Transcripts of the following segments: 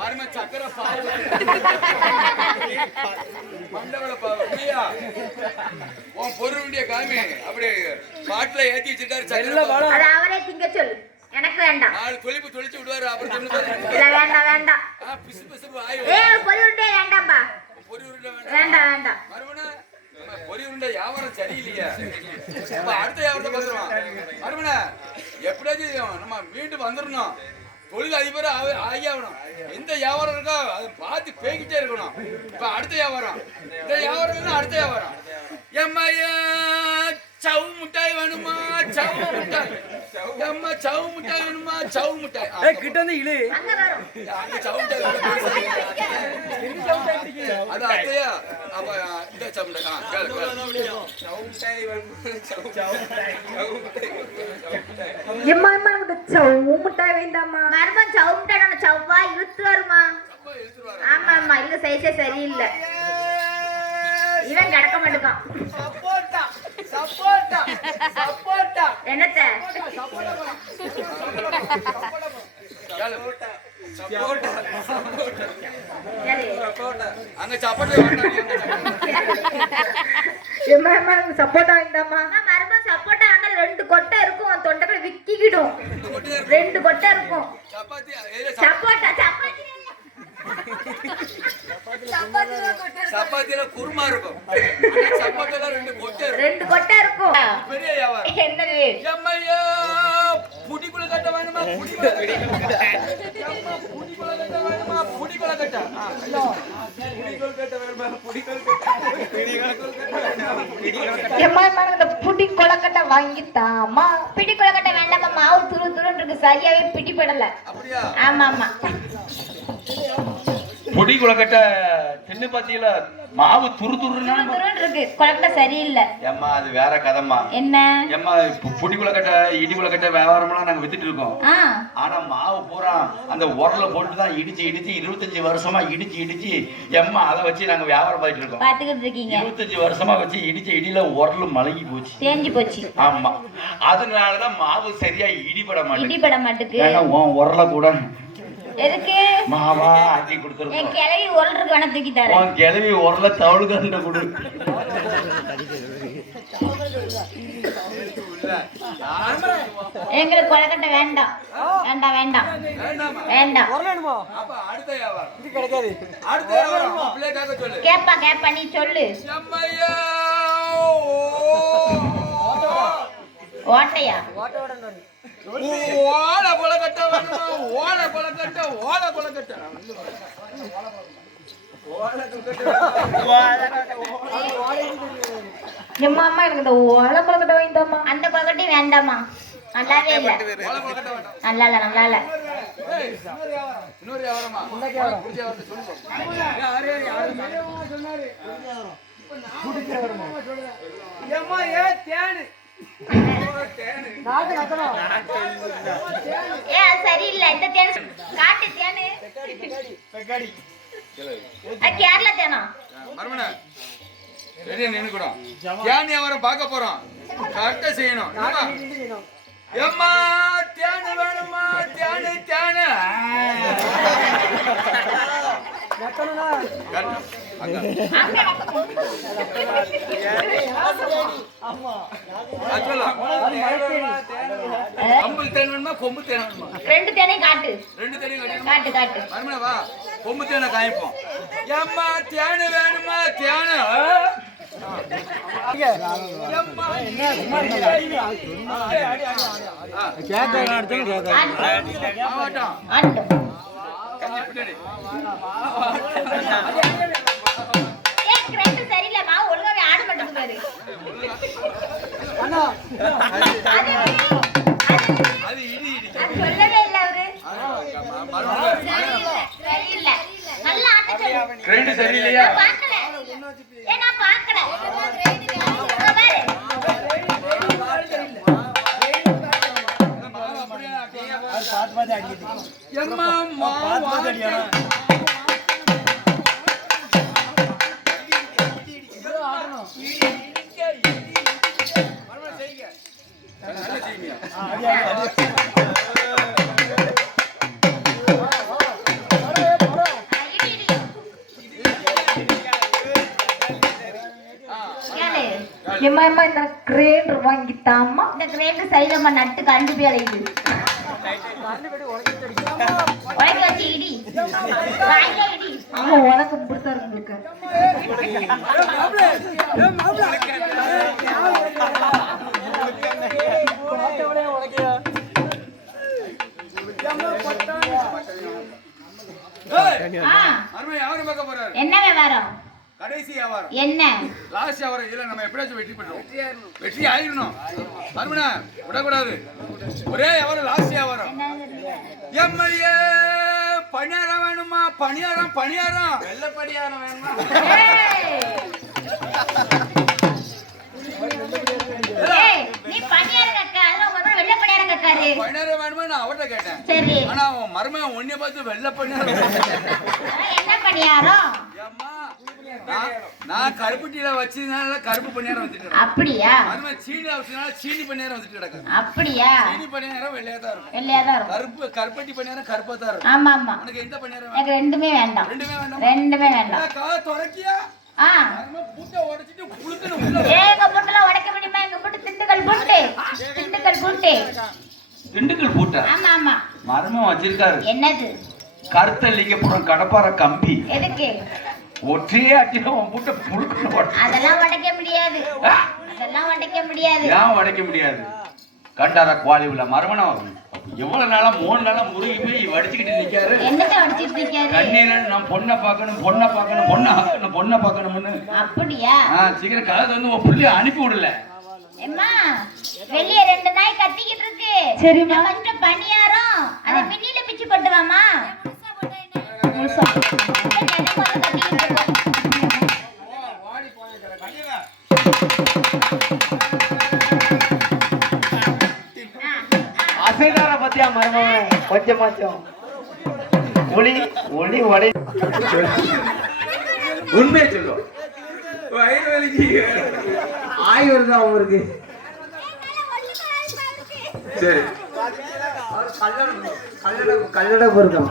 மரும சக்கரை பால் மண்டவள பாவம் இல்லையா? உன் பொருளுடைய காமி அப்படியே பாட்டுல ஏத்தி வச்சிருக்காரு சக்கரை. அது அவரே திங்க சொல்லு, எனக்கு வேண்டாம். நாலு தொளிப்பு தொளிச்சு விடுவாரு அப்புறம் தின்னு பாரு. இல்ல வேண்டாம் வேண்டாம். பிசு பிசு ஆயி பொரி உருண்டை வேண்டாம்பா. பொரி உருண்டை வேண்டாம் வேண்டாம். மறுமண பொரி உருண்டை வியாபாரம் சரியில்லையா? அடுத்த வியாபாரத்தை பார்த்துருவோம். மறுமண எப்படியாச்சும் நம்ம மீண்டும் வந்துடணும். தொழில் அதிபர் ஆகியாகணும். எந்த வியாபாரம் இருக்கோ அதை பார்த்து பேக்கிட்டே இருக்கணும். இப்ப அடுத்த வியாபாரம், இந்த வியாபாரம் அடுத்த வியாபாரம். எம்மையா சவு மிட்டாய் வேணுமா? சவு மிட்டாய். எம்மா சவு மிட்டாய் வேணுமா? சவு மிட்டாய் கிட்ட வந்து இழு. அந்த சவு மிட்டாய் அது அத்தையா? அப்ப இந்த சவு மிட்டாய் மிட்டாய் வேண்டாமா? மருமன் சவு மிட்டாய் சவ்வா இழுத்து வருமா? ஆமா ஆமா, இல்ல சைஸே சரியில்லை. இவன் கிடக்க மாட்டுக்கான். என்னத்த அங்க சப்போட்டா சப்போட்டா வேண்டாமா? மருமன் சப்போட்டா வேண்டாம். 2 கொட்டை இருக்கும், தொண்டைக்குள்ள விக்கிக்கிடும். 2 கொட்டை இருக்கும். சப்போட்டா சப்பாத்தி சப்பாத்தில குருமா இருக்கும். சப்பாத்தில 2 கொட்டை இருக்கும். பெரிய வியாபாரம். என்னது? எம்மையா புடிக்குள்ள கட்ட வேணுமா? புடிக்குள்ள கட்ட வேணுமா? புடிக்குள்ள கட்ட வேணுமா? புடி கொலக்கட்டை வாங்கித்தாமா. பிடி கொலக்கட்டை வேண்டாமா? மாவு துரு துருன்னு இருக்கு, சரியாவே பிடிபடல. அப்படியா? ஆமா ஆமா. பொடி கொலக்கட்டை தின்னு பாத்தீங்களா? மாவு துரு துருன்னு இருக்கு, கொலக்கட்டை சரியில்லை. ஏம்மா அது வேற கதைம்மா. என்ன? ஏம்மா பொடி கொலக்கட்டை இடி கொலக்கட்டை வியாபாரம்லாம் நாங்க வித்துட்டு இருக்கோம். ஆனா மாவு பூரா அந்த உரல போட்டு தான் இடிச்சு 25 வருஷமா இடிச்சு எம்மா அதை வச்சு நாங்க வியாபாரம் பார்த்துட்டு இருக்கோம். பாத்துக்கிட்டு இருக்கீங்க. 25 வருஷமா வச்சு இடிச்ச இடியில உரல் மலங்கி போச்சு, தேஞ்சு போச்சு. ஆமா, அதனாலதான் மாவு சரியா இடிபட மாட்டேங்குது. ஏன்னா உன் உரல கூட எதுக்கு மாவா ஆட்டி கொடுத்துருக்கோம். என் கிளவி உரலுக்கு வேணா தூக்கி தரேன். உன் கிளவி உரல தவுளு கண்ட கொடு. எங்களுக்கு கொலக்கட்டை வேண்டாம் வேண்டாம் வேண்டாம் வேண்டாம். கேப்பா கேப்பா, நீ சொல்லு. ஓட்டையா? ஓல கொலக்கட்டை வேணுமா? ஓல கொலக்கட்டை ஓல கொலக்கட்டை எம்மா அம்மா எனக்கு இந்த ஓல கொலக்கட்டை வாங்கிட்டாமா. அந்த கொலக்கட்டையும் வேண்டாமா? நல்லாவே இல்ல, நல்லா இல்ல நல்லா இல்ல. இன்னொரு வியாபாரமா? சரியில்லை இந்த தேனு. காட்டு தேனு கேரளா தேனா? மறுமண ரெடியா நின்னுக்கணும். தேன் வியாபாரம் பார்க்க போறோம், கரெக்டா செய்யணும். ஏம்மா தேனு வேணுமா? தேனு தேனு கம்பு தேன் வேணுமா? கொம்பு தேன் வேணுமா? 2 தேனையும் காட்டு. 2 தேனையும் காட்டு காட்டு. மறுமண வா, கொம்பு தேனை காய்ப்போம். ஏம்மா தேனு வேணுமா? தேனு சரியில்லை, மாவு ஒழுங்காவே ஆட மாட்டேங்குது. அது இடி இடி சொல்லவே இல்லை அவரு. சரியில்லை, நல்லா ஆட்ட சொல்லு. கிரைண்ட் சரியில்லையா? பார்க்கல, ஏன்னா பார்க்கல. ஏம்மா அம்மா இந்த கிரைண்டர் வாங்கித்தாம்மா. இந்த கிரைண்டர் சைலம்மா நட்டு கண்டு போய் அழைக்குது. உனக்கு வச்சு இடி வாங்க இடி. ஆமா உனக்கு பிடித்தா இருக்கு. என்ன வியாபாரம்? கடைசி வியாபாரம் என்ன லாஸ்ட் வியாபாரம். இதுல நம்ம எப்படியாச்சும் வெற்றி பெற்றோம், வெற்றி ஆயிடணும். மறுமண விடக்கூடாது. ஒரே வியாபாரம் லாஸ்ட் வியாபாரம். எம்எல்ஏ பணியாரம் வேணுமா? பணியாரம் பணியாரம் வெள்ள பணியாரம் வேணுமா? நீ பணியாரம் கக்கா அதெல்லாம் வெள்ள பணியாரம் கக்காரு. பணியாரம் வேணுமா நான் அவர்கிட்ட கேட்டேன். சரி ஆனா அவன் மருமகன் ஒன்னே பார்த்து வெள்ள பணியாரம். என்ன பணியாரம்? நான் கருப்பட்டியில வச்சதுனால கருப்பு பணியாரம் வந்துட்டு. அப்படியா? அதுமாதிரி சீனி வச்சதுனால சீனி பணியாரம் வந்துட்டு கிடக்கு. அப்படியா? சீனி பணியாரம் வெள்ளையா தான் இருக்கும். வெள்ளையா தான் இருக்கும். கருப்பட்டி பணியாரம் கருப்பா தான் இருக்கும். ஆமா ஆமா. உனக்கு எந்த பணியாரம்? எனக்கு ரெண்டுமே வேண்டாம். ரெண்டுமே வேண்டாம். ரெண்டுமே வேண்டாம். கா தொடக்கியா? புட்டை உடைச்சிட்டு புளுக்குன்னு உள்ள. ஏங்க புட்டல உடைக்க முடியுமா? எங்க புட்டு திண்டுக்கல் புட்டு. திண்டுக்கல் புட்டு. திண்டுக்கல் புட்டா? ஆமா ஆமா. மர்மம் வச்சிருக்காரு. என்னது? கருத்தல்லிங்கப்புறம் கடப்பார கம்பி. எதுக்கு? ஒற்றையே அட்டில உன் புட்டை புளுக்குன்னு. அதெல்லாம் உடைக்க முடியாது. அதெல்லாம் உடைக்க முடியாது. ஏன் உடைக்க முடியாது? கண்டார குவாலி உள்ள மர்மனம் எவ்வளவு நாளா 3 நாளா முருகி போய் வடிச்சுக்கிட்டு நிக்காரு. என்னத்தை வடிச்சிட்டு நிக்காரு? கண்ணீர நான் பொண்ணை பார்க்கணும் பொண்ணை பார்க்கணும் பொண்ணை ஆக்கணும் பொண்ணை பார்க்கணும்னு. அப்படியா? சீக்கிரம் காலத்து வந்து உன் புள்ளிய அனுப்பி விடல. அம்மா வெளிய 2 நாய் கத்திக்கிட்டு இருக்கு. சரி நான் கொஞ்சம் பணியாரம் அத மின்னில பிச்சு போட்டு வாமா. முழுசா அசைதார பத்தியா மரமம் கொஞ்சமாச்சும் ஒளி ஒளி ஒளி உண்மையை சொல்லும். வயிறு வலிக்கு ஆய் வருதா அவருக்கு? சரி கல்லட பொருத்தம்.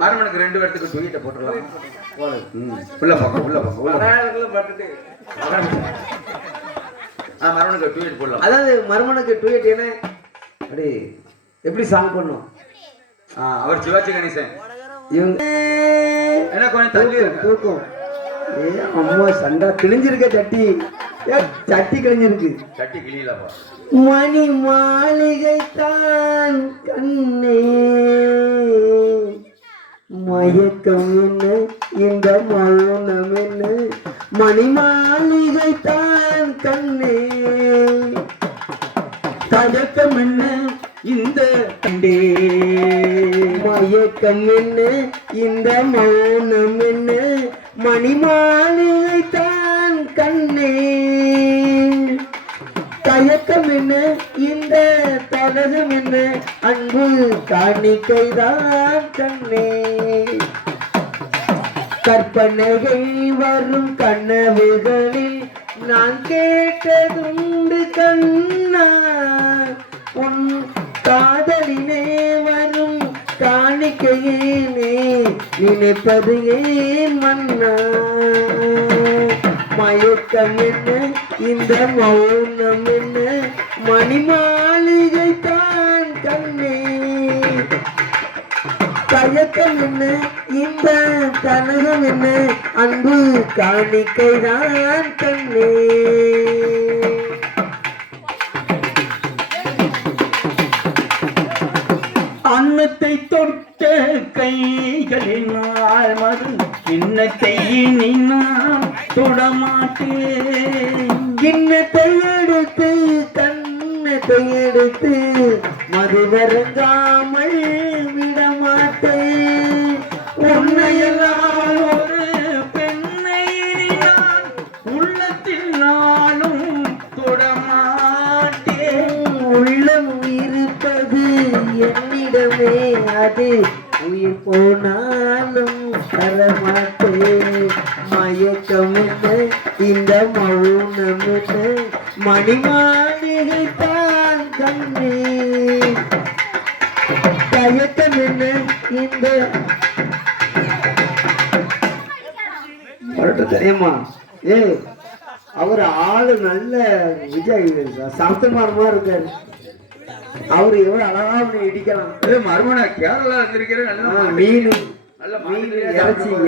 மருமனுக்கு 2 பேர்த்துக்கு தூக்கிட்ட போட்டுடலாம். உள்ள பக்கம் உள்ள பக்கம் உள்ள மருமனுக்கு தூக்கிட்டு போடலாம். அதாவது மருமனுக்கு டூயட் என்ன அப்படி எப்படி சாங் பண்ணும்? அவர் சிவாஜி கணேசன். இவங்க என்ன கொஞ்சம் தள்ளி தூக்கும். ஏ அம்மா சண்டா கிழிஞ்சிருக்க சட்டி. சட்டி கிழிஞ்சிருக்கு. சட்டி கிளியிலப்பா. மணி மாளிகை தான் கண்ணே மயக்கம் என்ன இந்த மௌனம் என்ன மணி மாளிகை தான் கண்ணே தயக்கம் என்ன இந்த கண்டே மயக்கம் என்ன இந்த மௌனம் என்ன மணி மாளிகை தான் கண்ணே தயக்கம் என்ன இந்த தலகம் என்ன அன்பு காணிக்கைதான் கண்ணே கற்பனைகள் வரும் கனவுகளில் நான் கேட்டதுண்டு கண்ணா உன் காதலினே வரும் காணிக்கையே நினைப்பது ஏன் மன்னா மயக்கம் என்ன இந்த மௌனம் என்ன மணி மாளிகை தான் கண்ணே தயக்கம் என்ன இந்த கனகம் என்ன அன்பு காணிக்கை தான் கண்ணே அன்னத்தை தொட்ட கைகளினால் மது கிண்ணத்தை இனி நான் தொடமாட்டேன் கிண்ணத்தை எடுத்து கண்ணத்தை எடுத்து மது வருங்காமல் விடமாட்டேன் உன்னையெல்லாம் ஒரு பெண்ணை நான் உள்ளத்தில் நானும் தொடமாட்டேன் உள்ளம் இருப்பது என்னிடமே அது உயிர் போனாலும் தரமாட்டேன் மயக்கம் என்ன இந்த மௌனம் என்ன மணி மாளிகை தான் கண்ணே தயக்கம் என்ன இந்த தெரியுமா? ஏ அவர் ஆளு நல்ல விஜய் சரத்குமார் மாதிரி இருக்காரு. அவரு எவ்வளவு அழகா இடிக்கலாம். மறுமண கேரளா இருந்திருக்கிற நல்ல மீன் நல்ல மீன் இறைச்சி